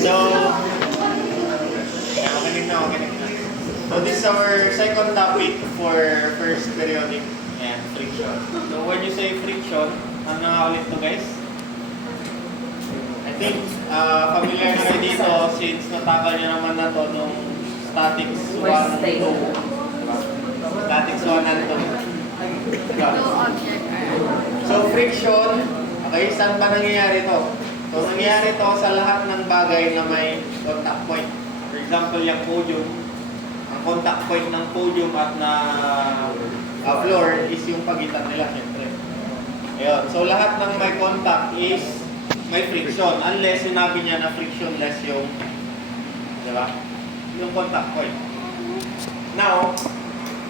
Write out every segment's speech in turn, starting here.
So, makinig na. So, this is our second topic for first periodic and friction. So, when you say friction, ano nga ulit to guys? I think familiar na kayo dito since natakal nyo naman na to nung statics 1 and 2. Statics 1 and 2. So, friction, okay, saan ba nangyayari to? So, nangyayari to sa lahat ng bagay na may contact point. For example, yung podium, ang contact point ng podium at na floor is yung pagitan nila, syempre. Ayun. So, lahat ng may contact is may friction. Unless sinabi niya na frictionless yung, di ba? Yung contact point. Now,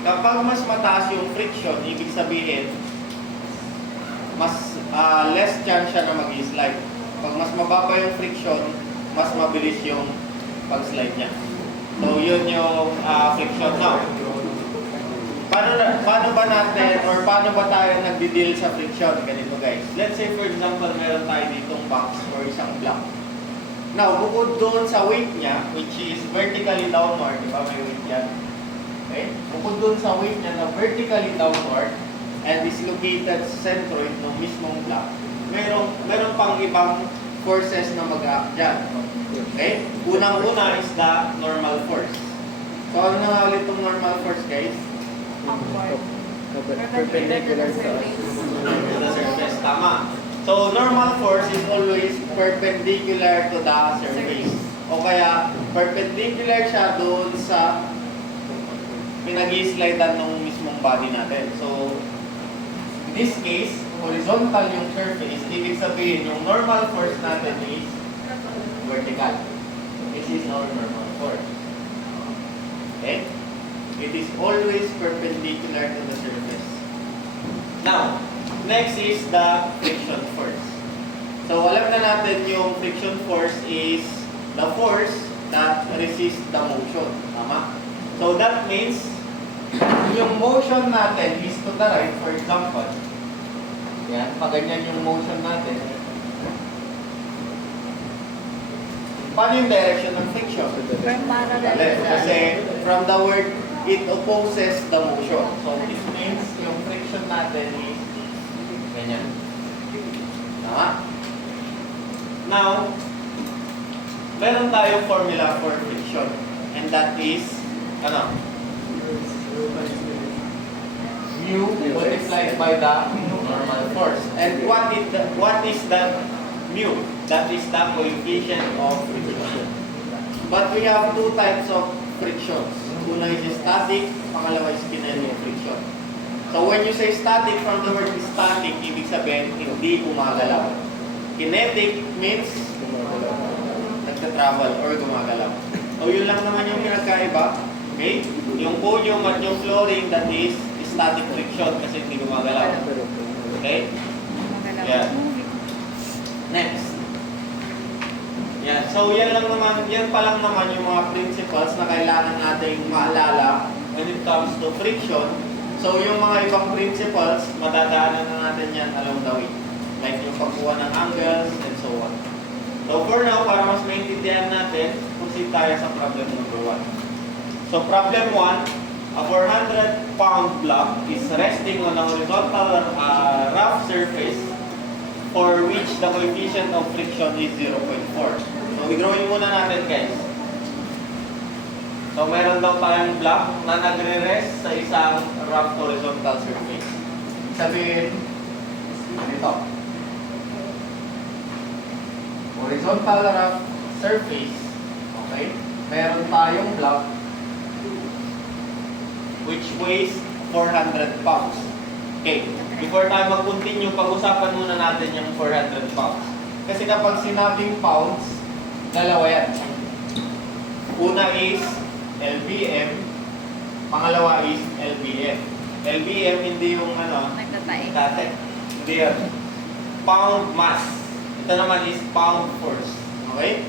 kapag mas mataas yung friction, ibig sabihin, mas less chance siya na mag-slide. Pag mas mababa yung friction, mas mabilis yung pag-slide niya. So, yun yung friction. Now, paano ba natin or paano ba tayo nagdi-deal sa friction? Ganito guys. Let's say for example, meron tayo ditong box or isang block. Now, bukod doon sa weight niya, which is vertically downward, di ba? May weight yan. Okay? Bukod doon sa weight niya na vertically downward and is located sa centroid ng mismong block, meron pang ibang forces na mag-act dyan. Okay? Unang-una is the normal force. So, ano na nga ulit itong normal force, guys? Perpendicular sa surface. Tama. So, normal force is always perpendicular to the surface. O kaya, perpendicular siya doon sa pinag-i-slidean ng mismong body natin. So, in this case, horizontal yung surface, ibig sabihin yung normal force natin is vertical. This is our normal force. Okay? It is always perpendicular to the surface. Now, next is the friction force. So, alam na natin yung friction force is the force that resists the motion. Tama? So, that means, yung motion natin is to the right, for example. Yan, pag ganyan yung motion natin. Paano yung direction ng friction? Kasi from the word, it opposes the motion. So, it means yung friction natin is ganyan. Tama? Now, meron tayong formula for friction. And that is, ano? Mu multiplied by the normal force. And what is that mu? That is the coefficient of friction. But we have two types of frictions. Una is static, pangalawa is kinetic friction. So when you say static, from the word static, ibig sabihin hindi gumagalaw. Kinetic means nagta-travel or gumagalaw. So yun lang naman yung pinagkaiba. Okay? Yung podium at yung flooring, that is static friction kasi hindi gumagalaw. Okay? Yeah. Next. Yeah. So yan pa lang naman yung mga principles na kailangan nating maalala when it comes to friction. So yung mga ibang principles, madadaanan na natin yan along the way. Like yung pagkuha ng angles and so on. So for now, para mas maintindihan natin, proceed tayo sa problem number 1. So problem 1, a 400-pound block is resting on a horizontal rough surface for which the coefficient of friction is 0.4. So, i-drawing muna natin guys. So, meron daw tayong block na nagre-rest sa isang rough horizontal surface. Sabihin, ito. Horizontal rough surface. Okay? Meron tayong block which weighs 400 pounds. Okay, before tayo mag-continue, pag-usapan muna natin yung 400 pounds. Kasi kapag sinabing pounds, dalawa yan. Una is LBM, pangalawa is LBM. LBM hindi yung dati. Hindi yan. Pound mass. Ito naman is pound force. Okay?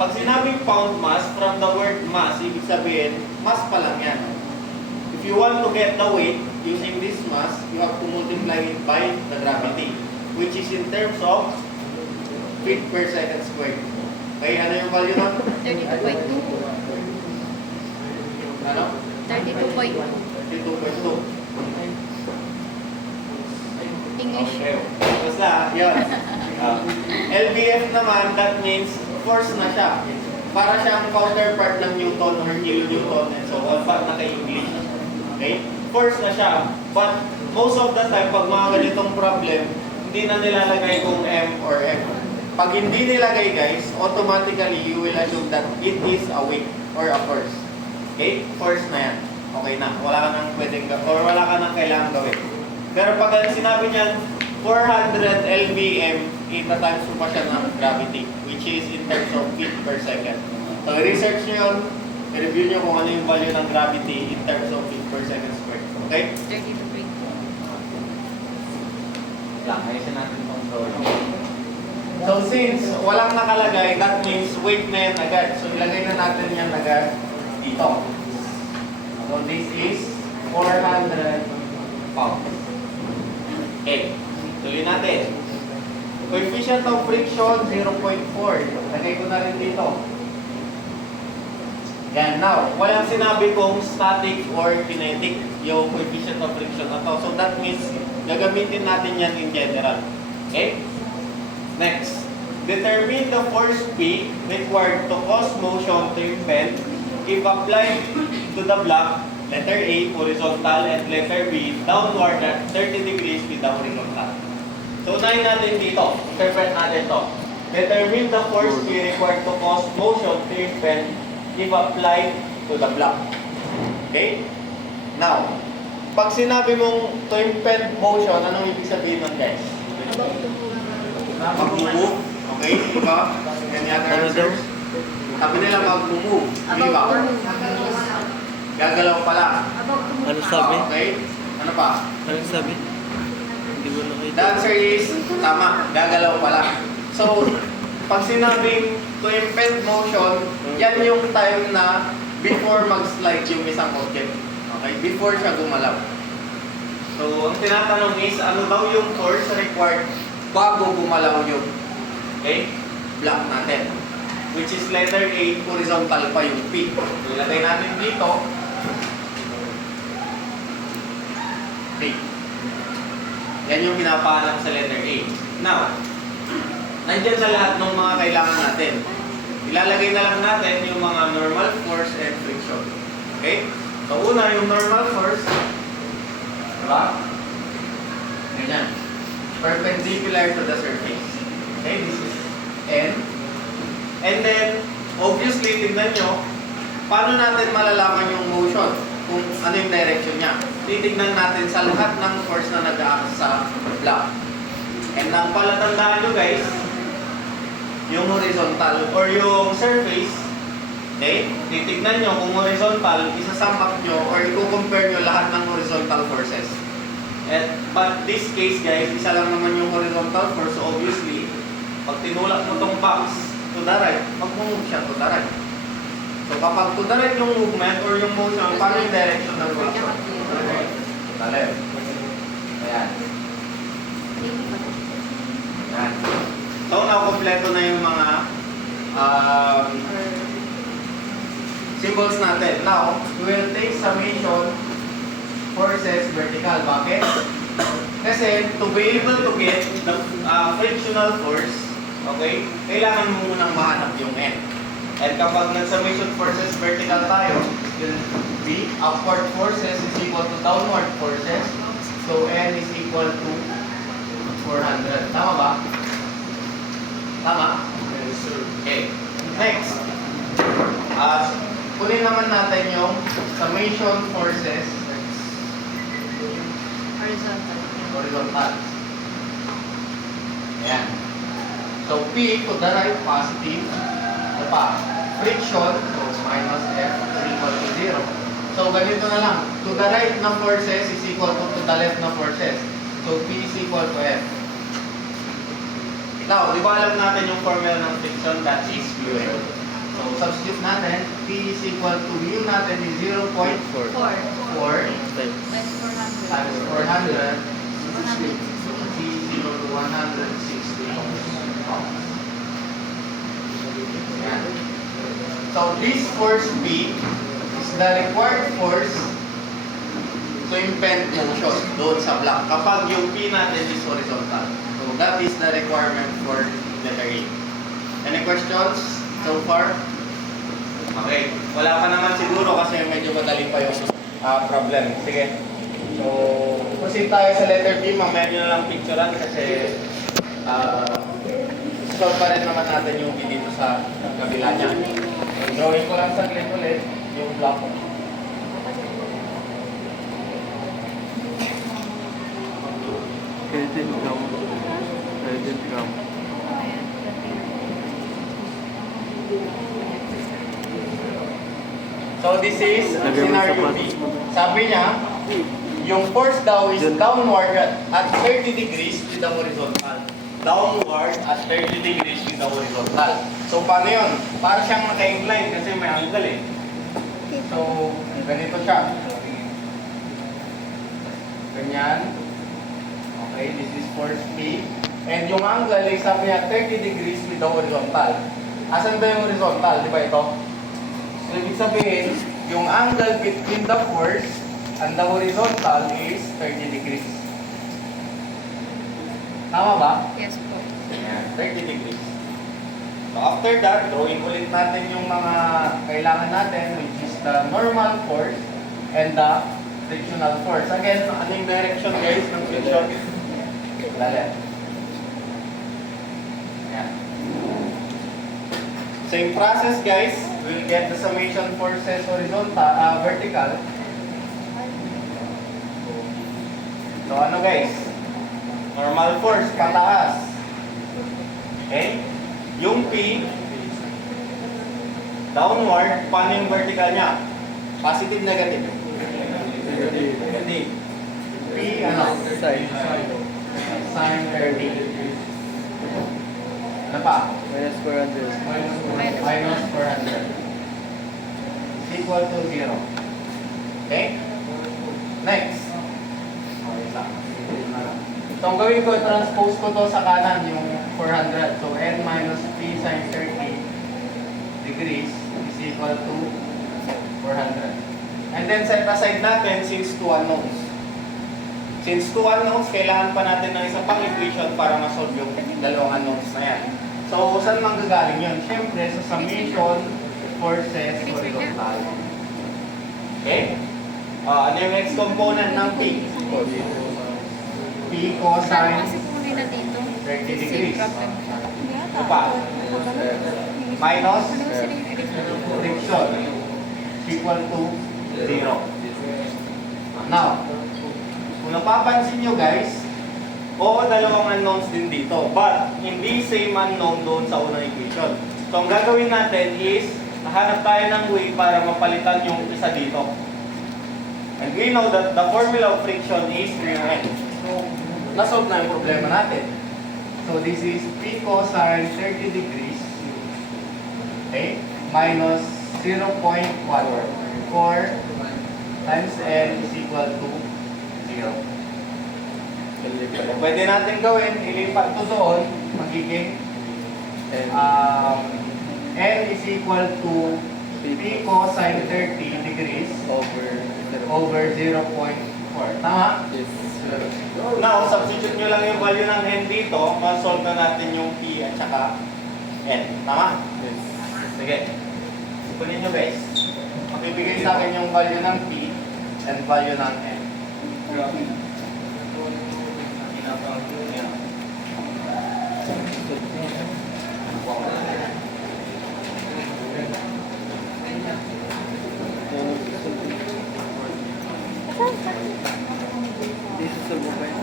Pag sinabing pound mass, from the word mass, ibig sabihin, mass pa lang yan. If you want to get the weight using this mass, you have to multiply it by the gravity, which is in terms of feet per second squared. Okay, ano yung value nun? 32.2. Ano? 32.2. 32.2. English. Okay. Basta, yun. LBF naman, that means force na siya. Para siyang counterpart ng Newton or kilonewton and so on, but naka-English. Okay? Force na siya. But most of the time, pag mga ganitong problem, hindi na nilalagay kung M or F. Pag hindi nilagay guys, automatically you will assume that it is a weight or a force. Okay? Force na yan. Okay na. Wala ka nang pwedeng or wala ka nang kailangan gawin. Pero pag sinabi niyan, 400 lbm, ita-times mo pa siya ng gravity, which is in terms of feet per second. So, research nyo yun, i-review nyo kung ano yung value ng gravity in terms of feet per second squared. Okay? 32.2. Lang, ayusin natin itong drawing. So, since walang nakalagay, that means weight na yan agad. So, ilagay na natin yan agad dito. So, this is 400 pounds. Okay. Tuloy natin. Coefficient of friction, 0.4. Lagay ko na rin dito. Yan. Now, walang sinabi kung static or kinetic yung coefficient of friction na to. So, that means gagamitin natin yan in general. Okay? Next. Determine the force P required to cause motion to impel if applied to the block, letter A, horizontal, and letter B, downward at 30 degrees with the horizontal. So, unahin natin dito. Interpret natin to. Determine the force P required to cause motion to impel if applied to the block. Okay? Now, pag sinabi mong to impel motion, anong ibig sabihin nun, guys? Mag-move. Okay? Diba? Any other answers? Sabi nila mag-move. Diba? Gagalaw pala. Ano sabi? Okay? Ano pa? Ano sabi? Hindi ko nakita. The answer is tama. Gagalaw pala. So, pag sinabing to impel motion, yan yung time na before mag-slide yung isang object. Okay? Before siya gumalaw. So, ang tinatanong is, ano daw yung force required bago gumalaw yung block natin? Which is letter A, horizontal pa yung P. So, ilagay natin dito. P. Yan yung pinapahanap sa letter A. Now, nandyan na lahat ng mga kailangan natin. Ilalagay na lang natin yung mga normal force and friction. Okay? So, una, yung normal force. Diba? Ganyan. Perpendicular to the surface. Okay? This is N. And then, obviously, tignan nyo, paano natin malalaman yung motion? Kung ano yung direction niya. Titignan natin sa lahat ng force na nag-act sa block. And ang palatandaan nyo guys, yung horizontal or yung surface, okay? Titignan nyo kung horizontal, isasamak nyo or i-compare nyo lahat ng horizontal forces. But this case guys, isa lang naman yung horizontal force, so obviously, pag tinulak mo tong box to the right, mag-move siya to the right. So kapag to the right yung movement or yung motion, paano yung direction ng motion? To the left. Ayan. Ayan. So nakompleto na yung mga symbols natin. Now, we will take summation forces vertical. Bakit? Kasi to be able to get the frictional force, okay, kailangan mo munang mahanap yung N. And kapag nag-summation forces vertical tayo, will be upward forces is equal to downward forces. So N is equal to 400. Tama ba? Tama? Okay. Next. Kunin naman natin yung summation forces horizontal. Ayan. So P to the right, positive. Ano pa? Friction, so minus F is equal to 0. So ganito na lang. To the right na forces is equal to the left na forces. So P is equal to F. Now, di ba alam natin yung formula ng friction, that is Q. So substitute natin. P is equal to mu natin is 0.4 times 400. T is equal to 160 pounds. So this force P is the required force to impend motion doon sa block kapag yung P natin is horizontal. So that is the requirement for letter A. Any questions so far? Okay. Wala pa naman siguro kasi medyo madali pa yung problem. Sige. So, proceed tayo sa letter B. Mamaya nyo na lang picturean kasi solve pa rin naman natin yung B dito sa kabila niya. Drawing ko lang saglit ulit yung block. Credit cam. Credit cam. So this is Lagyan mo scenario sa B. Sabi niya, yung force daw is downward at 30 degrees with the horizontal. Downward at 30 degrees with the horizontal. So paano yun? Para siyang naka-incline kasi may angle eh. So, ganito siya. Ganyan. Okay, this is force P. And yung angle is sabi niya 30 degrees with the horizontal. Asan ba yung horizontal? Di ba ito? So, ibig sabihin, yung angle between the force and the horizontal is 30 degrees. Tama ba? Yes po. Ayan, 30 degrees. So, after that, drawing ulit natin yung mga kailangan natin, which is the normal force and the frictional force. Again, ano yung direction guys ng friction? Lalit. Ayan. Same process guys. We'll get the summation forces vertical. So ano guys? Normal force, pataas. Okay? Yung P, downward, paano yung vertical niya? Positive, negative? Negative. P, ano? Sin 30. Ano pa? Minus 400. Minus 400. Is equal to 0. Okay? Next. So, ang gawin ko, transpose ko to sa kanan, yung 400. So, n minus p sin 30 degrees is equal to 400. And then, set aside natin since 2 unknowns. Since 2 unknowns, kailangan pa natin ng isang pang equation para ma-solve yung dalawang unknowns na yan. So, saan manggagaling yun? Siyempre, sa summation forces horizontal. Okay? Ano yung next component ng P? P cosine Kasi po nila dito. 30 degrees. Same problem. Ano pa? Minus Ano sila yung edit? friction is equal to 0. Now, kung napapansin nyo guys, oo, dalawang unknowns din dito. But, hindi same unknown doon sa unang equation. So, ang gagawin natin is, nahanap tayo ng way para mapalitan yung isa dito. And we know that the formula of friction is mu n. So, nasolve na yung problema natin. So, this is P cosine 30 degrees, okay, minus 0.1. 4 times n is equal to 0. Pwede natin gawin, ilipat to doon, magiging n is equal to P cosine 30 degrees over 0.4. Tama? Yes. Now, substitute nyo lang yung value ng n dito, ma-solve na natin yung P at saka n. Tama? Yes. Sige. Kunin nyo guys. Magbibigay sa akin yung value ng P and value ng n. This is a mobile.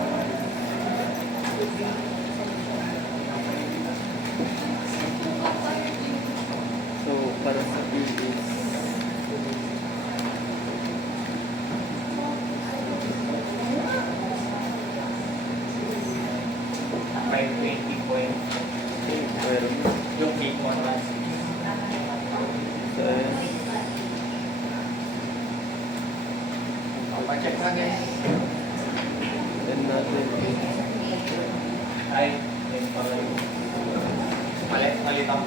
So, para sa business, May 20.8 pero yung P mo na. so, ayan. Pa-check na guys. And natin. Ay, yun pala yung mali ako.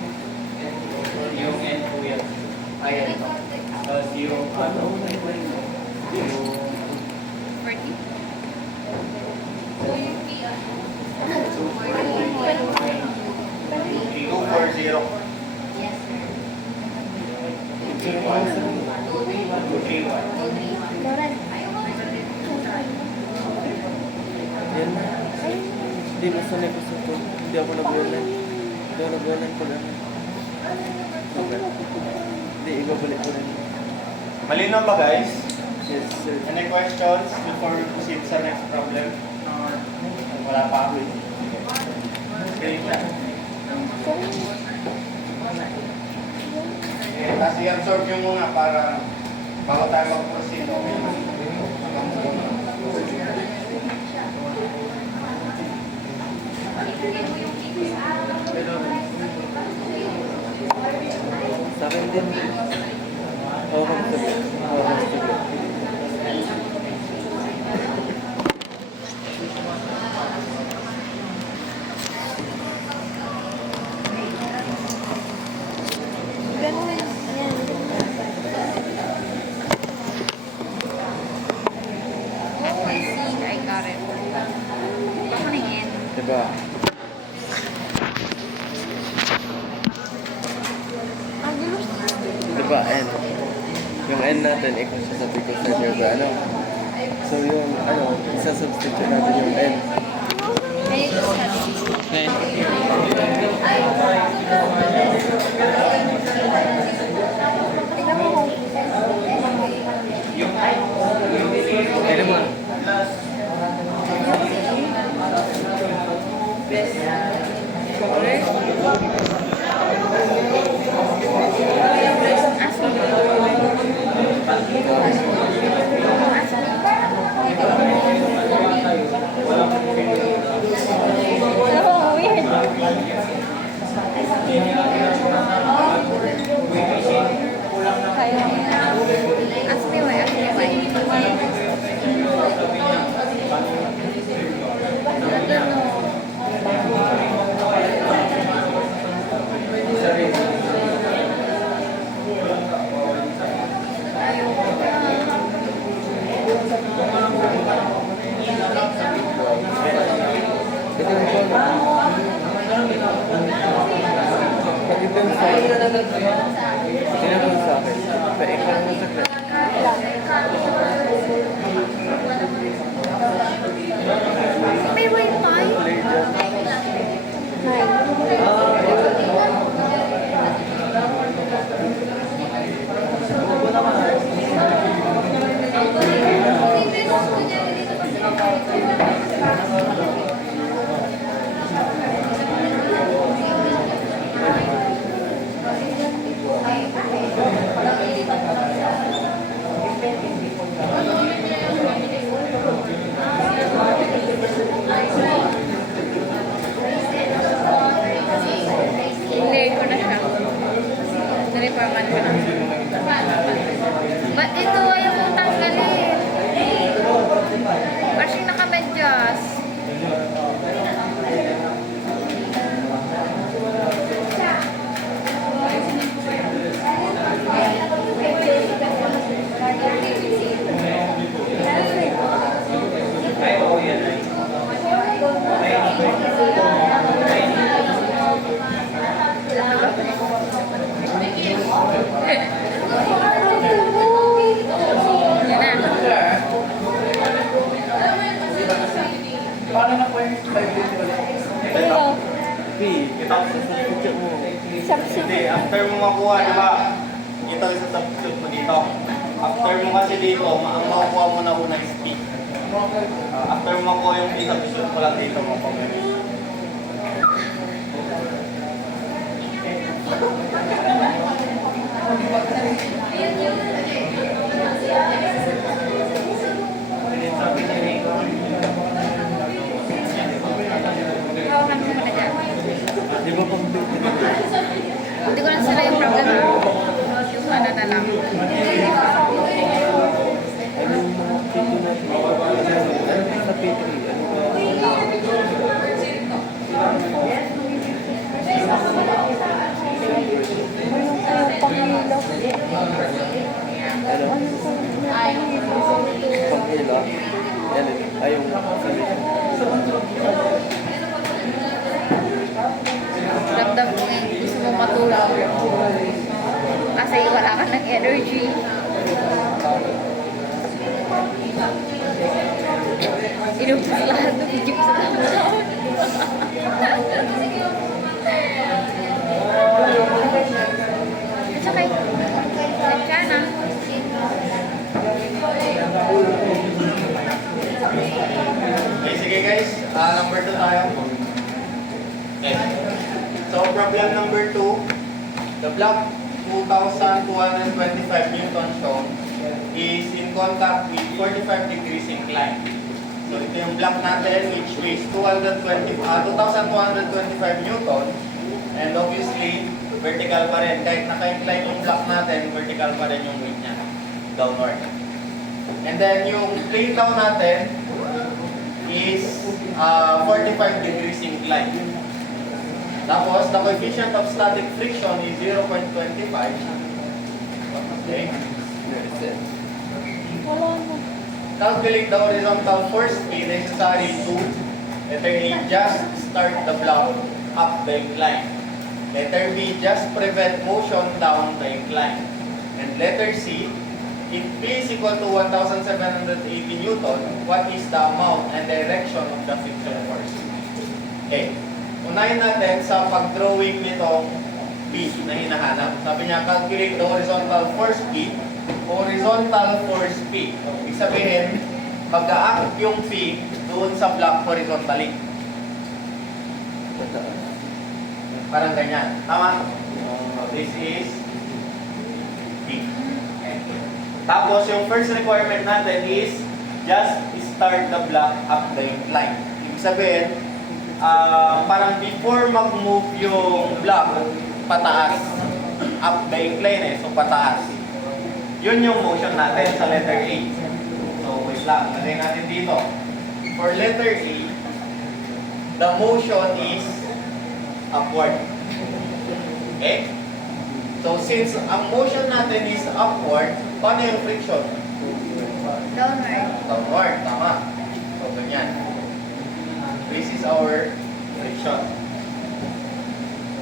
Yung n po yan. Ayan. Yung ano? 40? Yung 40. Lauren. Yan na. Hindi, nasanay ko sa ito. Hindi ako nagwalan. Hindi ako nagwalan pag ano. Okay. Hindi, ibabalik ko rin. Malinaw ba guys? Yes, sir. Any questions before we proceed sa next problem? Wala pa. Screen siya. Tapos i-absorb nyo muna para bago tayo mag-proceed. Sa akin din. Oo, kami sabi. Oo, kami sabi. Ganun. Ayan. Oh, I see. I got it. Pakaningin. Diba? Ang gulo. Diba, N? Yung N natin, sabi ko sa inyo sa ano. So yung ano, isa-substitute natin yung N. Ay, sabi. Okay. Tignan mo. Pwede mo. Oh, weird. Kaya. Ask me why. Ask me why. Ito yung phone. Pati dun sa tinanong sa akin. Sa ikaw mo sakit. May wifi? Play dyan. Hindi ko na siya. Nareforman ko na. Ba't ito ayaw kong tanggalin? Kasi nakamedyas. Yan na. Paano na po yung 550 ulit? Hello. Hey, substitute mo. Hindi, after mo makuha, di ba? Dito sa substitute mo dito. After mo kasi dito, ang makukuha mo na una is P. After mo makuha yung P, substitute mo lang dito mo. Hawakan mo muna dyan. Di ba pang Hindi ko lang sila yung problem. Yung ano na lang. ano yung mga pito na sa P3? Ano ba? Pangilo. tulog. Kasi wala ka ng energy. Inubos lahat ng video sa tao. At saka, sana. Okay, sige guys. Number 2 tayo. Okay. So, problem number 2. The block 2,225 Newton shown is in contact with 45 degrees incline. So, ito yung block natin which weighs 2,225 Newton. And obviously, vertical pa rin. Kahit naka-incline yung block natin, vertical pa rin yung weight niya. Downward. And then, yung plane down natin is 45 degrees incline. Tapos, the coefficient of static friction is 0.25. Okay. Calculate the horizontal force P necessary to letter A, just start the block up the incline. Letter B, just prevent motion down the incline. And letter C, if P is equal to 1,780 Newton, what is the amount and direction of the friction force? Okay. Unahin natin sa pag-drawing nitong P na hinahanap. Sabi niya, calculate the horizontal force P. Horizontal force P. Ibig sabihin, mag-a-act yung P doon sa block horizontally. Parang ganyan. Tama? So, this is P. Tapos, yung first requirement natin is just start the block up the incline. Ibig sabihin, parang before mag-move yung block, pataas. Up the incline so pataas. Yun yung motion natin sa letter A. So, wait lang. Lagay natin dito. For letter A, the motion is upward. Okay? So, since ang motion natin is upward, paano yung friction? Downward. Downward, tama. So, ganyan. This is our friction.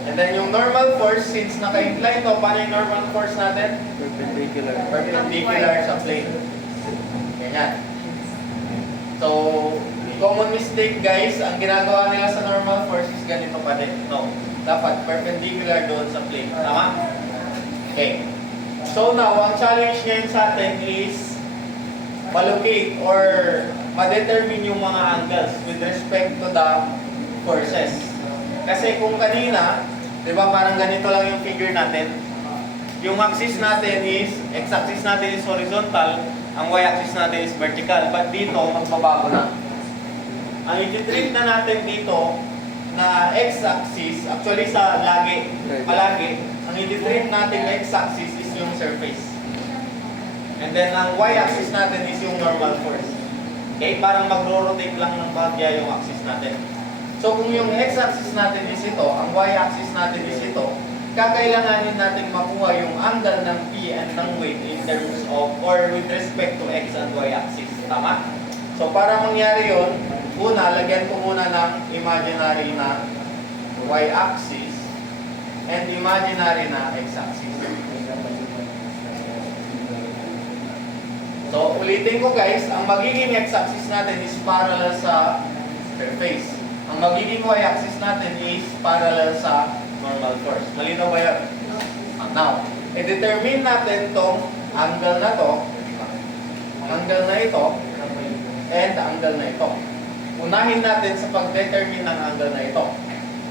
And then yung normal force, since naka-incline to, paano yung normal force natin? Perpendicular. Perpendicular sa plane. Ganyan. So, common mistake guys, ang ginagawa nila sa normal force is ganito pa din. No. Dapat perpendicular doon sa plane. Tama? Okay. So now, ang challenge ngayon sa atin is malocate or ma-determine yung mga angles with respect to the forces. Kasi kung kanina, di ba parang ganito lang yung figure natin. Yung axis natin is, x-axis natin is horizontal, ang y-axis natin is vertical. But dito, magbabago na. Ang i-treat na natin dito na x-axis, actually sa palagi, ang i-treat natin na x-axis is yung surface. And then ang y-axis natin is yung normal force. Okay, parang magro-rotate lang ng bahagya yung axis natin. So kung yung x-axis natin is ito, ang y-axis natin is ito, kakailanganin natin makuha yung angle ng P and ng weight in terms of, or with respect to x and y-axis. Tama? So para mangyari yun, una, lagyan ko muna ng imaginary na y-axis and imaginary na x-axis. So, ulitin ko guys, ang magiging x-axis natin is parallel sa surface. Ang magiging y-axis natin is parallel sa normal force. Malinaw ba yan? Now, i-determine natin itong angle na to, ang angle na ito, and angle na ito. Unahin natin sa pag-determine ng angle na ito.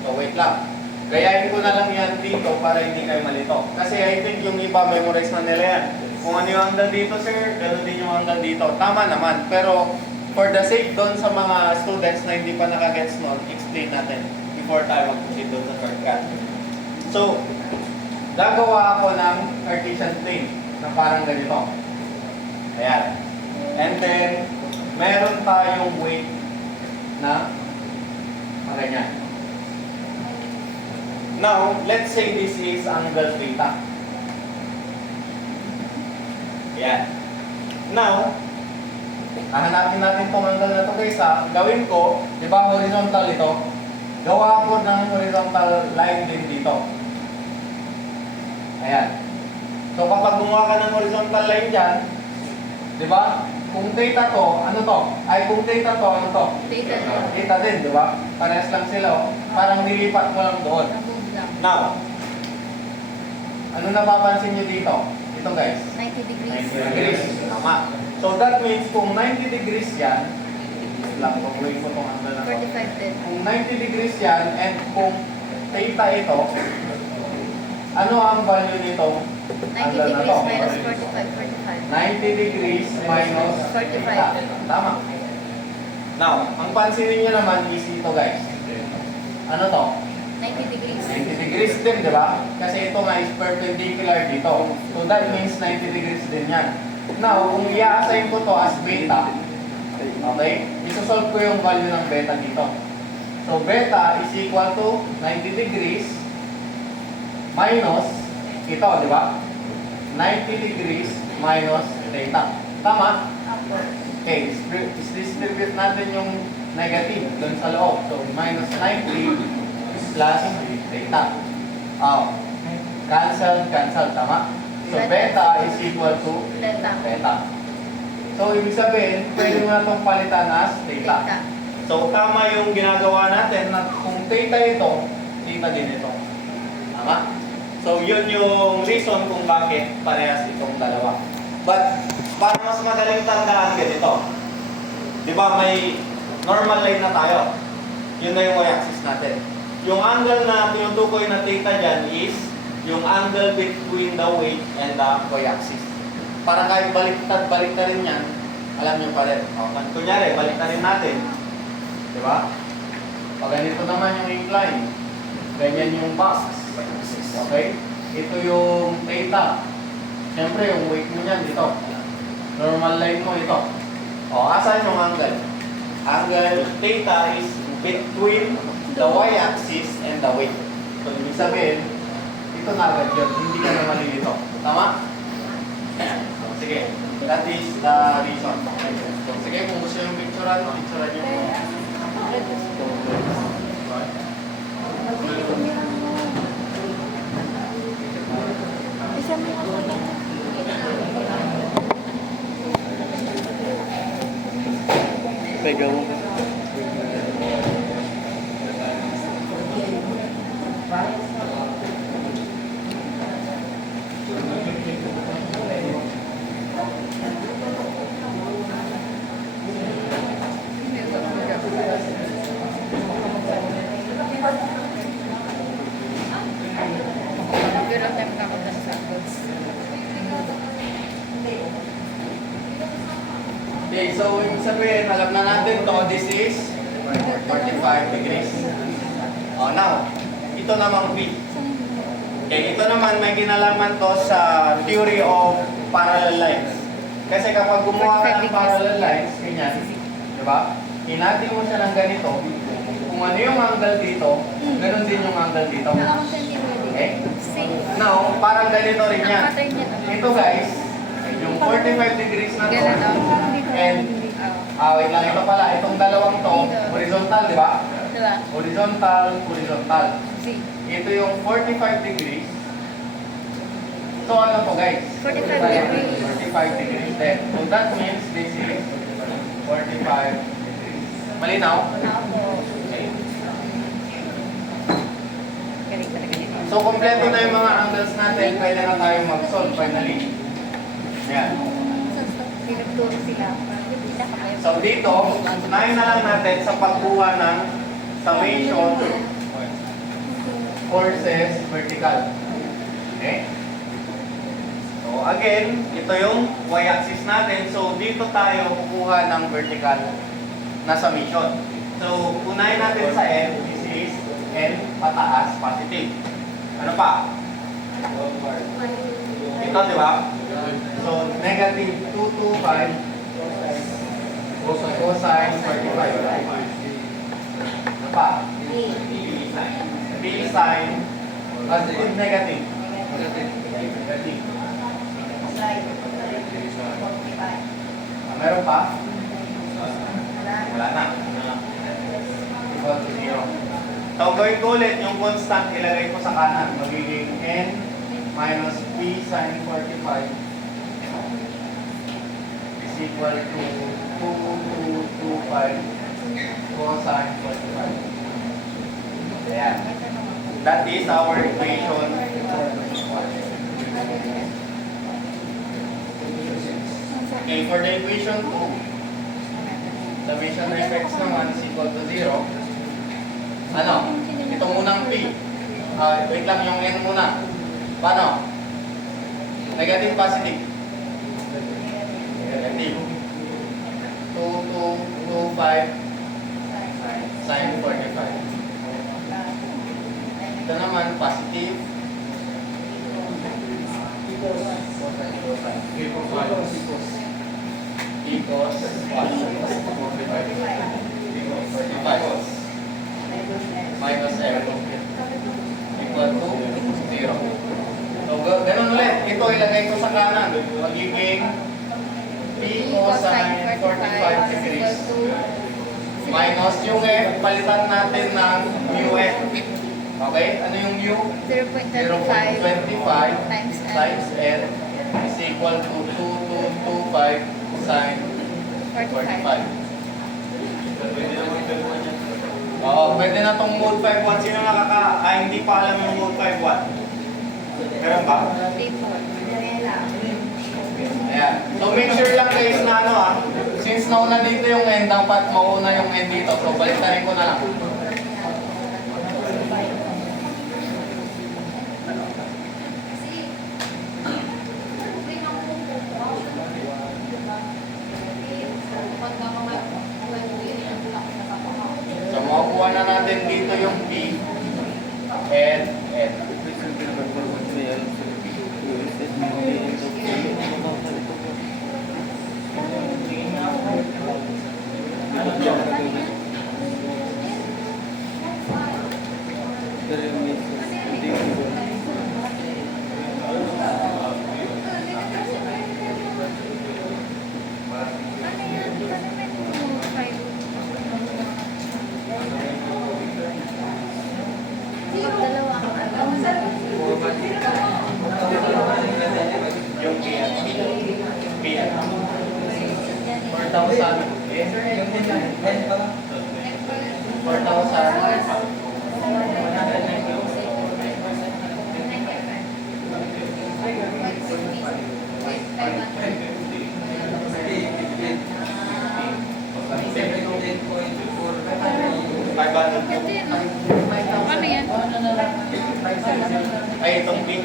So, wait lang. Gayahin ko na lang yan dito para hindi kayo malito. Kasi I think yung iba memorize na nila yan. Kung ano yung angle dito, sir, gano'n din yung angle dito. Tama naman. Pero, for the sake doon sa mga students na hindi pa nakagets nun, explain natin before tayo mag-proceed doon sa shortcut. So, gagawa ako ng Cartesian plane na parang ganito. Ayan. And then, meron tayong weight na ganyan. Now, let's say this is angle theta. Ayan. Now, hahanapin natin itong angle na ito guys ha. Gawin ko, di ba horizontal ito? Gawa ko ng horizontal line din dito. Ayan. So kapag gumawa ka ng horizontal line dyan, di ba? Kung theta to, ano to? Ay, kung theta to, ano to? Data na. Theta din, di ba? Parehas lang sila, oh. Parang nilipat mo lang doon. Remove lang. Now, ano napapansin nyo dito? Ito guys, 90 degrees. 90 degrees. Tama. So that means kung 90 degrees yan, lang, pag-wait ko itong angle na to. 45 din. Kung 90 degrees yan, and kung theta ito, ano ang value nito? 90 degrees minus 45, 45. 90 degrees minus 45. theta. Tama. Now, ang pansinin nyo naman is ito guys. Ano to? 90 degrees. 90 degrees din, di ba? Kasi ito nga is perpendicular dito. So that means 90 degrees din yan. Now, kung i-assign ko to as beta, okay? Isosolve ko yung value ng beta dito. So beta is equal to 90 degrees minus ito, di ba? 90 degrees minus theta. Tama? Okay, distribute natin yung negative doon sa loob. So minus 90 plus theta. Oh, cancel, tama? So beta is equal to Theta. theta. So ibig sabihin, pwede mo na itong palitan as theta. Theta. So tama yung ginagawa natin na kung theta ito, theta din ito. Tama? So yun yung reason kung bakit parehas itong dalawa. But para mas madaling tandaan ganito. 'Di ba may normal line na tayo? Yun na yung y-axis natin. Yung angle na tinutukoy na theta dyan is yung angle between the weight and the y-axis. Para kahit baliktad rin yan, alam nyo pa rin. O, kunyari, baliktarin natin. Di ba? Pag ganito naman yung incline, ganyan yung box. Okay? Ito yung theta. Siyempre, yung weight mo yan dito. Normal line mo ito. O, asan yung angle? Angle theta is between the y-axis and the weight. So, ibig sabihin, ito na agad yun. Hindi ka na malilito. Tama? So, sige. That is the reason. So, sige, kung gusto yung picturean nyo. Pegaw. Pero time ka ako sa goods. Okay, so ibig sabihin, alam na natin to, this is 45 degrees. Oh, now, ito namang B. Okay, ito naman may kinalaman to sa theory of parallel lines. Kasi kapag gumawa ka ng parallel lines, ganyan, di ba? Hinati mo siya ng ganito. Kung ano yung angle dito, ganun din yung angle dito. Okay? Now, parang ganito rin yan. Ito guys, yung 45 degrees na to, and, wait lang, ito pala, itong dalawang to, horizontal, di ba? Diba? Horizontal, horizontal. Z. Ito yung 45 degrees. So ano to guys? 45 degrees. 45 degrees then. So that means this is 45 degrees. Malinaw? Ako. Okay. Galing talaga nito. So kompleto na yung mga angles natin. Pwede na tayo mag-solve finally. Yan. Pinagturo sila. So dito, unahin na lang natin sa pagkuha ng summation forces vertical. Okay? So again, ito yung y-axis natin. So dito tayo kukuha ng vertical na summation. So unahin natin sa N, this is N pataas, positive. Ano pa? Ito, di ba? So negative 225 cosine 45. Ano pa? B sine positive, negative. Negative. Meron pa? Wala na. Equal to 0. So, gawin ko ulit yung constant, ilagay ko sa kanan. Magiging N minus P sine 45 is equal to 2225 cosine 45. Ayan. That is our equation. Okay, for the equation 2, summation of x naman is equal to 0. Ano? Ito munang P. Wait lang, yung n muna. Paano? Negative, positive? Negative. 2225 sine 45. Ito naman, positive. Equals 45 minus m equal to 0. So, ganun ulit. Ito ilagay ko sa kanan. Magiging P cosine 45 degrees. Minus yung f, palitan natin ng mu f. Okay? Ano yung mu? 0.25 0.25 times L is equal to 2225 sine 45. Oo, pwede na itong mode 5.1. Sino hindi pa alam yung mode 5.1? Meron ba? Ayan. So make sure lang guys na since nauna dito yung n, dapat mauna yung n dito. So baliktarin ko na lang. So makukuha na natin dito yung P and N. Yung PN. PN. 4,000. Ano yan? Ay, itong P.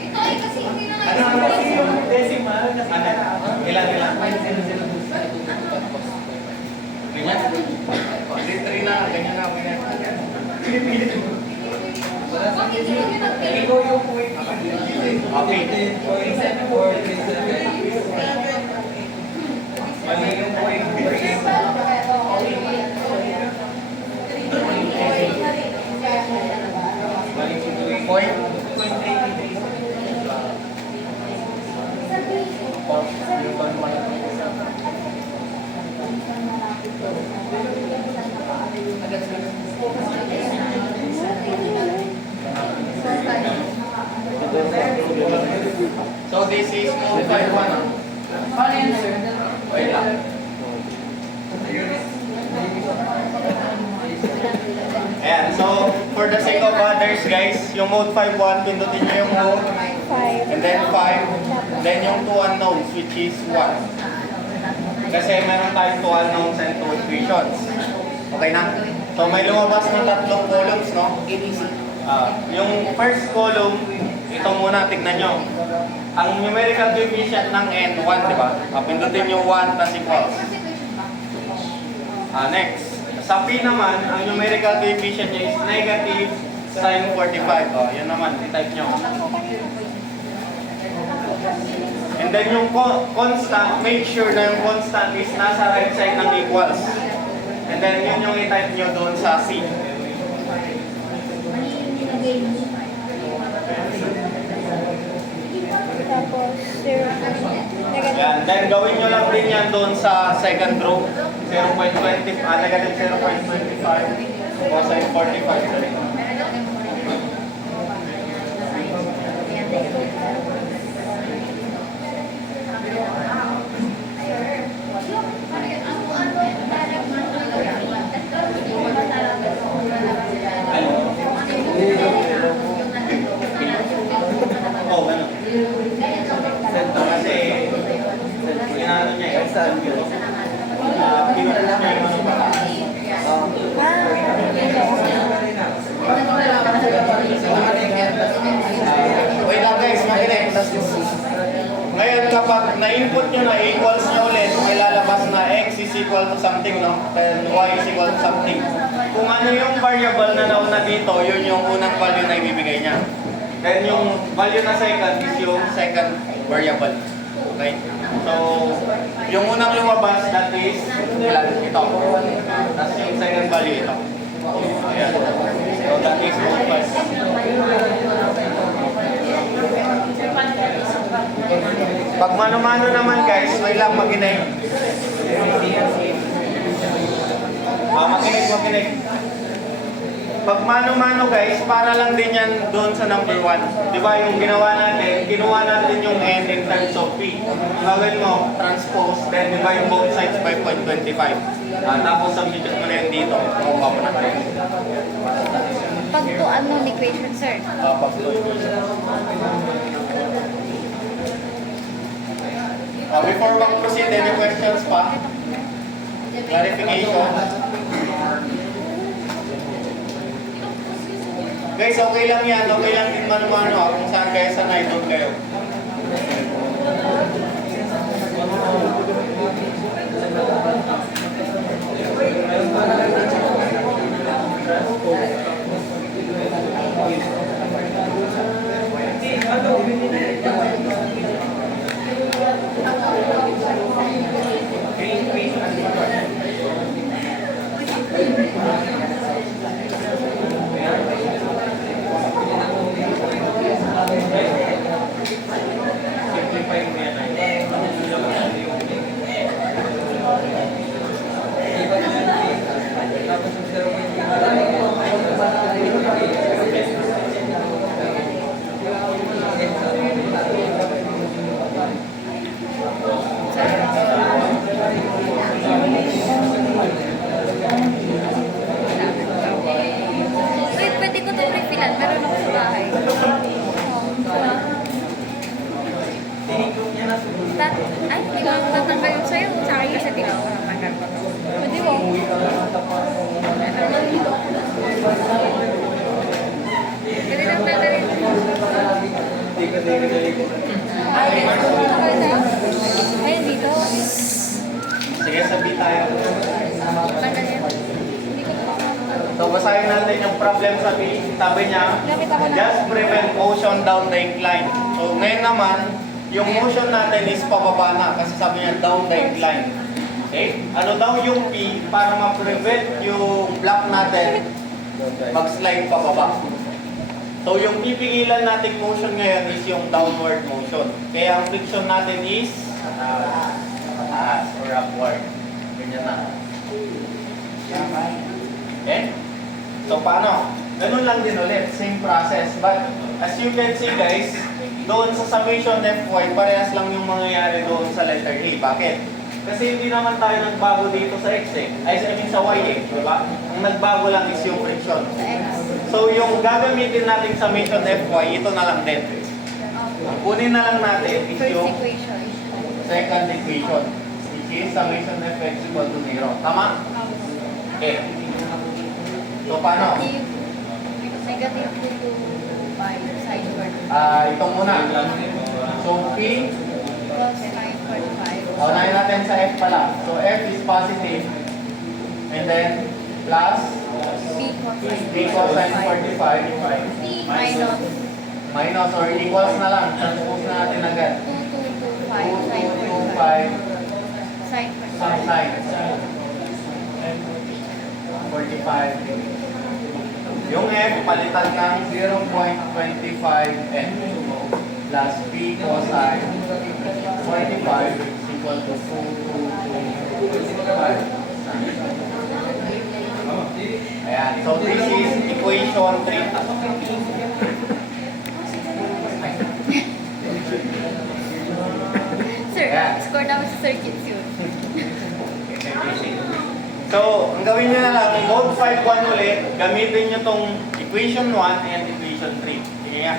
Ito ay kasi hindi na Ano yung decimal? Ilan? Hindi, 3 na. Ganyan na. Pinipilit mo. Bakit hindi nyo nagpili? Okay. Mali yung point. Point. So this is mode 5.1. Wait lang. Ayan, so for the sake of others guys, yung mode 5.1, pindutin nyo yung mode, and then 5, then yung 2 unknowns, which is 1. Kasi meron tayong 2 unknowns and 2 equations. Okay na? So may lumabas ng 3 columns, no? Yung first column, ito muna, tignan nyo. Ang numerical coefficient ng n, 1, di ba? Pindutin nyo 1 plus equals. Next. Sa P naman, ang numerical coefficient niya is negative sine 45. Yan naman, i-type nyo. And then yung constant, make sure na yung constant is nasa right side ng equals. And then yun yung i-type nyo doon sa C. Tapos, 0. Yan. Then gawin nyo lang din yan doon sa second row. 0.20, negative 0.25 cosine 45. pag na-input nyo na equals nyo ulit, may lalabas na x is equal to something, no? Then y is equal to something. Kung ano yung variable na nauna dito, yun yung unang value na ibibigay niya. Then yung value na second is yung second variable. Okay? So, yung unang lumabas, that is, ilan? Ito. Tapos yung second value, ito. Ayan. So, that is 1+. Pag mano-mano naman guys, may lang makinig. Makinig. Pag mano-mano guys, para lang din yan doon sa number 1. Di ba yung ginawa natin, kinuha natin yung n in terms of p. Gagawin mo, transpose, then divide both sides by 0.25. Tapos substitute mo na yan dito. Makuha mo na kayo. Pag to unknown equation, sir. Pag to equation. Before we proceed, any questions pa? Clarification? Guys, okay lang yan. Okay lang din mano-mano. Kung saan kayo sanay, doon kayo. Wait, pwede ko ito refillan. Meron ako sa bahay. Ay, tinatanggal yung sa'yo. Sa akin kasi tinatanggal ko. Pwede mo. Pwede lang pala rin. Ayun dito. Sige, sabi tayo. Panda yan. Hindi ko So, basahin natin yung problem sabi niya, just prevent motion down the incline. So, ngayon naman, yung motion natin is pababa na kasi sabi niya down the incline. Okay? Ano daw yung P para ma-prevent yung block natin mag-slide pababa. So, yung pipigilan nating motion ngayon is yung downward motion. Kaya ang friction natin is pataas or upward. Ganyan na. Okay? So, paano? Ganun lang din ulit. Same process. But, as you can see guys, doon sa summation Fy, parehas lang yung mangyayari doon sa letter A. Bakit? Kasi hindi naman tayo nagbago dito sa X eh. I mean sa Y eh. Diba? Ang nagbago lang is yung friction. So, yung gagamitin natin summation Fy, ito na lang din. Kunin na lang natin is First yung equation. second equation, which is summation Fx equal to 0. Tama? Okay. So, paano? Negative 2 to 5 sine squared. Ito muna. So, P, Plus sine squared 5. unahin natin sa F pala. So, F is positive. And then, plus B B cosine 45 minus minus or equals na lang. Transpose na natin agad. 2225 sine 2225 sine sine 45. Yung F, palitan ng 0.25 N plus B cosine 45 is equal to 2225. Ayan. So, this is equation 3. Sir, Ayan. score namin sa circuits yun. So, ang gawin nyo na lang, mode 5-1 ulit, gamitin nyo tong equation 1 and equation 3. Sige nga.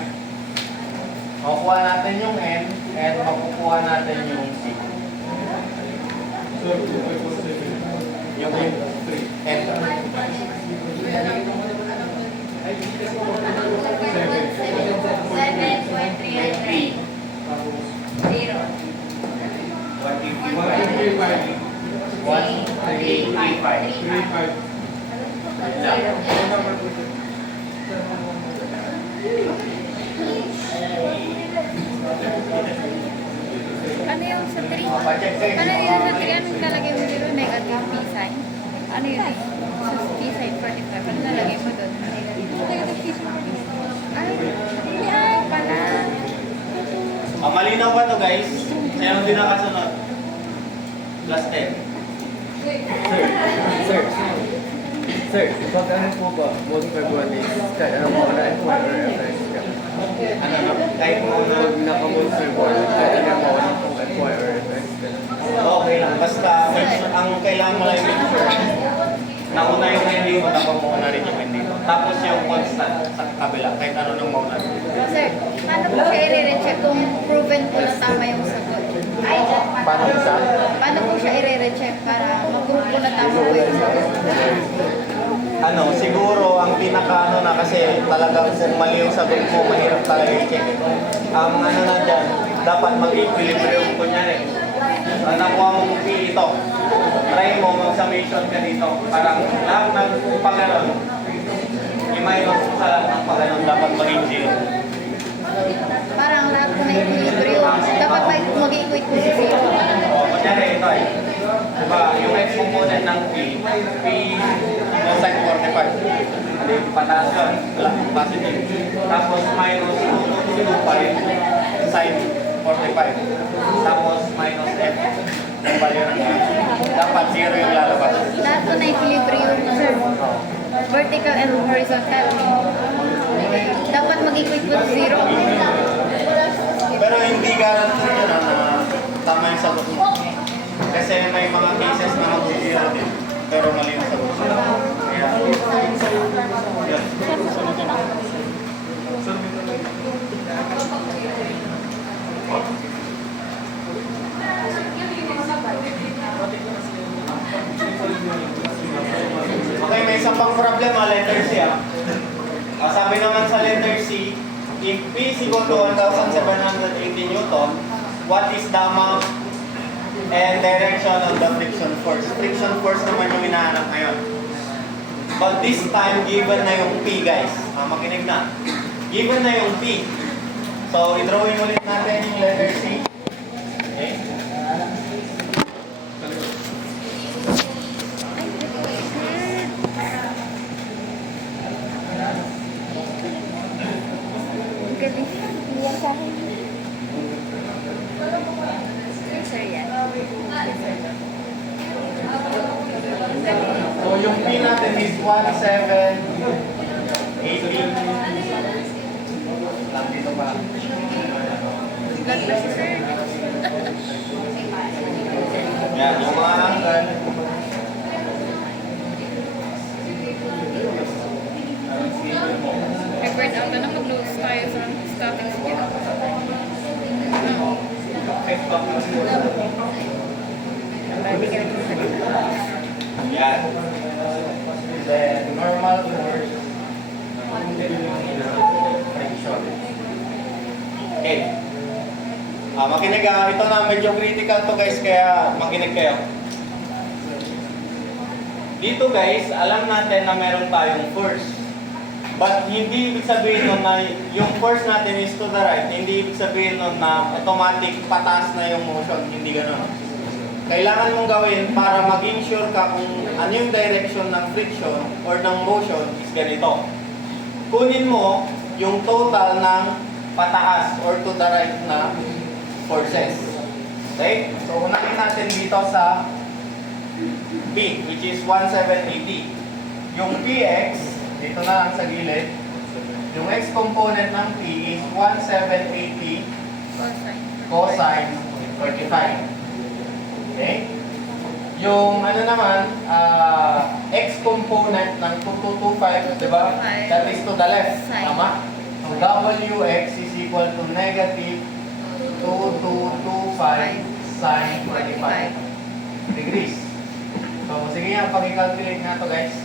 Makukuha natin yung N and makukuha natin yung C. Yung N. N. 7.3 0. Ano yung sa 3? Ano yung sa 3? Anong lalagay mo dito? Negative P sign? Ano yun eh? Sa P sign 45. Ano lalagay mo doon? Negative P sign. Ay, pala. Malinaw ba to guys? Sino din nakasunod? Plus 10. Sir, pag ano po ba, most frequently, kahit ano mo na FY or FX ka? Ano na? Kahit mo na. Pag naka-most frequently, kahit ano mo na po FY or FX ka? Okay lang. Basta ang kailangan mo lang yung make sure. Nauna yung hindi mo, tapos mo na rin yung hindi mo. Tapos yung constant sa kabila, kahit ano nung mauna. Sir, paano po siya i-recheck kung proven po na tama yung sagot? Paano sa? Paano po siya i-recheck para mag-prove po na tama po yung sagot? Ano, siguro ang pinaka ano na kasi talagang kung mali yung sagot mo, mahirap talaga i-check. Ang ano na dyan, dapat mag-equilibrium. Kunyari, nakuha mo kung ito. Try mo, mag-summation ka dito. Parang lahat ng pag-ganon, i-minus sa lahat ng pag-ganon, dapat maging 0. Parang lahat po na equilibrium. Dapat mag-equate po sa 0. O, kunyari ito eh. Diba, yung x component ng P yung sine 45. Hindi, pataas yun. Wala, positive. Tapos minus 225 sine 45. Tapos minus f. Yung value ng x. Dapat 0 yung lalabas. Lahat po na equilibrium, sir. Vertical and horizontal. Dapat mag-equate po sa 0. Pero hindi guarantee yun na tama yung sagot mo. Kasi may mga cases na mag-0 din. Pero mali yung sagot mo. Kaya, yun. Okay, may isang pang problema, letter C ah. Sabi naman sa letter C, if P is equal to 1,780 Newton, what is the amount and direction of the friction force? Friction force naman yung hinahanap ngayon. But this time, given na yung P guys. Makinig na. Given na yung P. So, i-drawing ulit natin yung letter C. Okay. Galing. Iyan sa akin. Sir, yan. So, yung P natin is 1780. Lang dito pa. God bless you, sir. Yan, yung mga angle. Nag-burn out na mag-close tayo sa starting skill. Yan. Then, normal force. Friction. Okay. Makinig ito na medyo critical to guys, kaya makinig kayo. Dito guys, alam natin na meron tayong force. But hindi ibig sabihin nun na yung force natin is to the right. Hindi ibig sabihin nun na automatic pataas na yung motion. Hindi ganun. Kailangan mong gawin para maging sure ka kung ano yung direction ng friction or ng motion is ganito. Kunin mo yung total ng pataas or to the right na forces. Okay? So, unahin natin dito sa P, which is 1780. Yung PX, dito na lang sa gilid. Yung X component ng P is 1780 cosine 45. Okay? Yung ano naman, X component ng 2225, di ba? That is to the left. Tama? So, WX is equal to negative 2225 sine 45 degrees. So, sige nga, pag-calculate nga to guys.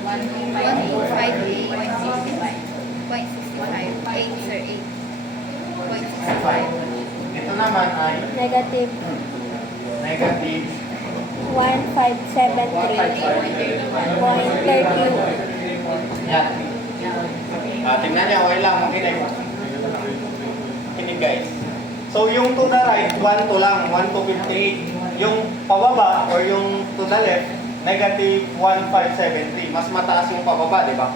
One, 1.5, 8.65. 8, sir, 8. 0.65. naman ay Negative negative 1573.30. yan. Tingnan niyo, okay lang, makinig. Makinig guys. So yung to the right, 1 to lang, 1 to 58. Yung pababa or yung to the left, negative 1573. Mas mataas yung pababa, di ba?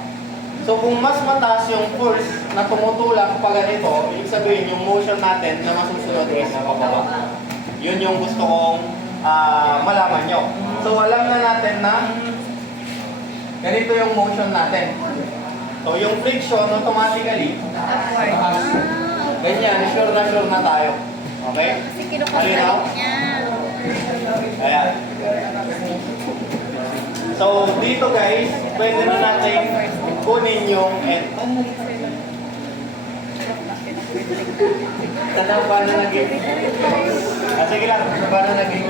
So kung mas mataas yung force na tumutulak pa ganito, ibig sabihin yung motion natin na masusunod is pababa. Yun yung gusto kong malaman nyo. So alam na natin na ganito yung motion natin. So yung friction automatically, ganyan, sure na tayo. Okay? Kasi kinukontrol niya. Ayan. So dito guys, pwede na natin kunin yung end. Tanong paano naging? Sige lang, paano naging?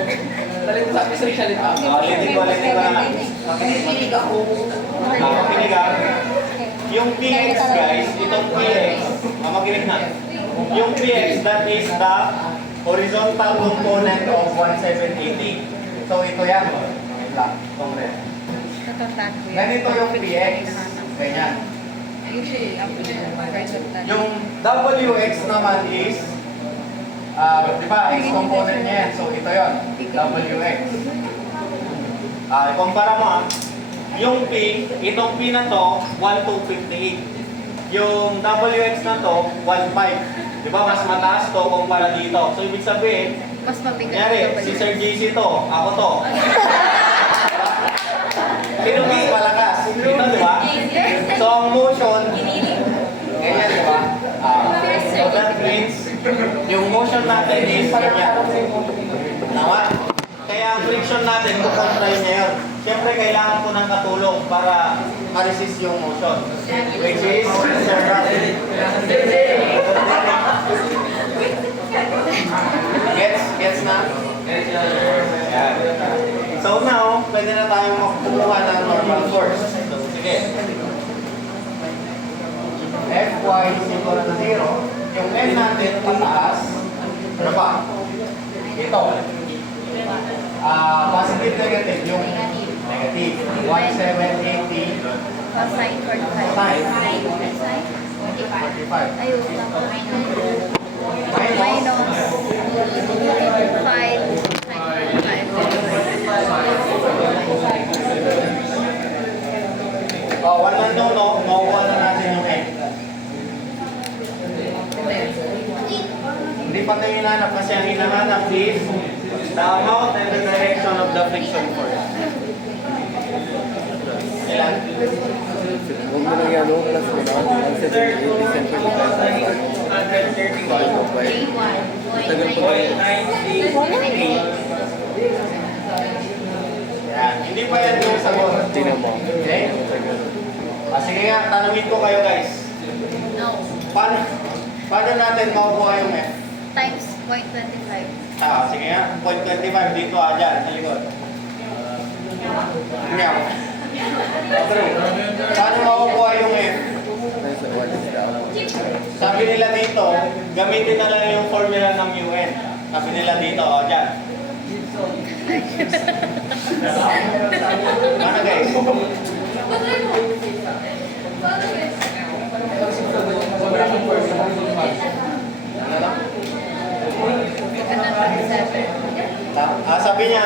Ulitin ko na. Makinig ako. Makinig ako. Yung PX guys, itong PX, makinig na. Yung PX, that is the horizontal component of 1780. So ito yan. Itong red. Ganito yung PX. Ganyan. Usually, horizontal. Yung WX naman is, di ba, X component niya yan. So ito yun, WX. Kumpara mo yung P, itong P na to, 1 to 58. Yung WX na to, 1.5. Di ba, mas mataas to kumpara dito. So ibig sabihin, Mas mabigat. nyari, si Sir JC to, ako to. Sino mas malakas? Dito, di ba? So ang motion, ganyan, di ba? So that means, yung motion natin is ganyan. Tama? Kaya ang friction natin, kukontrain niya yun. Siyempre, kailangan ko ng katulong para ma-resist yung motion. Which is, Sir Rafi. Gets na? Yan. So now, pwede na tayong makukuha ng normal force. So, sige. Fy is equal to 0. Yung N natin pataas. Ano ba? Ito. Positive, negative. Yung negative. 1780. Sine 45. Sine. 45. Ayun lang. Minus. Minus 5. Wala no, makuha na natin yung N. Hindi pa tayo hinahanap kasi ang hinahanap is the amount and the direction of the friction force. Ilan? Huwag mo nang yan, plus mo na. 170, 80 Tagal po tayo. Yan. Hindi pa yan yung sagot. Tingnan mo. Okay? Sige nga, tanungin ko kayo guys. No. Paano natin makukuha yung F? Times 0.25. Sige nga, 0.25 dito dyan, sa likod. Ngaw. Paano makukuha yung F? Sabi nila dito, gamitin na lang yung formula ng UN. Sabi nila dito, dyan. Ano guys? Sabi niya,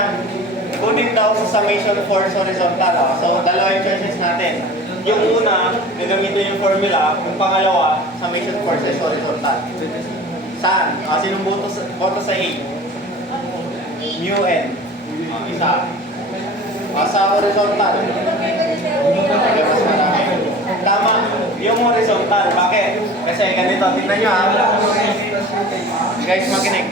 kunin daw sa summation force horizontal. So, dalawa yung choices natin. Yung una, gagamitin yung formula. Yung pangalawa, summation forces horizontal. Saan? Sinong boto sa A? Mu N. Isa. Sa horizontal. Mas marami. Tama. Yung horizontal. Bakit? Kasi ganito. Tignan nyo Guys, makinig.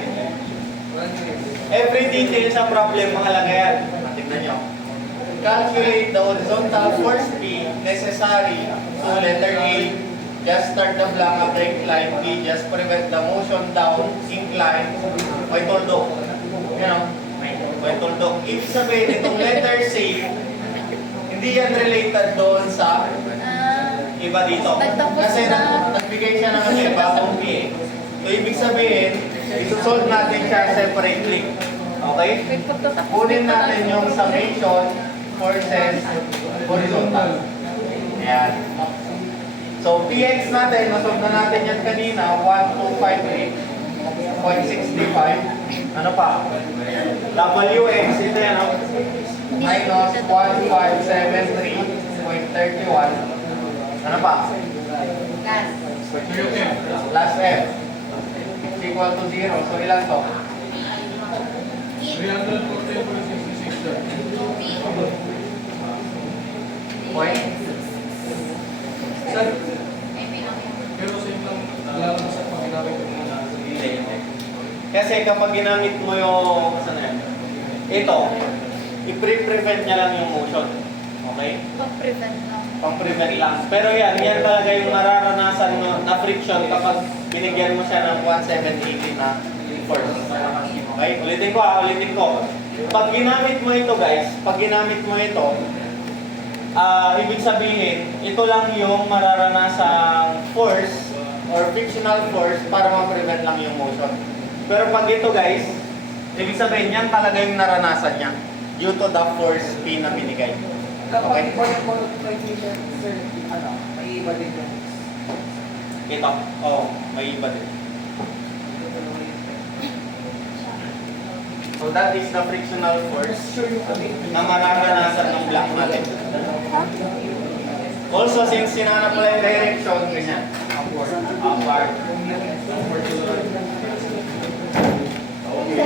Every detail sa problem, mahalaga yan. Tignan nyo. Calculate the horizontal force P necessary to letter A. Just start the blank after incline. B. Just prevent the motion down, incline. May tuldok. May tuldok. Ibig sabihin, itong letter C, hindi yan related doon sa iba dito. Kasi nagbigay siya ng bagong P. So, ibig sabihin, Isusolve natin siya separately. Okay? Wait, pagtatapos Kunin dito natin tayo. yung summation forces horizontal. Ayan. So, PX natin, nasolve na natin yan kanina, 1258.65. Ano pa? WX, ito yan, oh. Minus 1573.31. Ano pa? Last F. Is equal to 0. So, ilan to? 314.66. Point? Hindi. Kasi kapag ginamit mo yung, saan yan? Ito, i-prevent niya lang yung motion. Okay? Pag-prevent lang. Pang-prevent lang. Pero yan talaga yung mararanasan na friction kapag binigyan mo siya ng 1780 na force. Okay? Ulitin ko. Pag ginamit mo ito guys, ibig sabihin, ito lang yung mararanasang force or frictional force para ma-prevent lang yung motion. Pero pag ito guys, ibig sabihin yan talaga yung naranasan niya due to the force P na binigay. Okay? May iba din yung Ito, may iba din. So that is the frictional force na mararanasan ng block natin. Also, since sinanap pala yung direction, ganyan. Upward. Okay.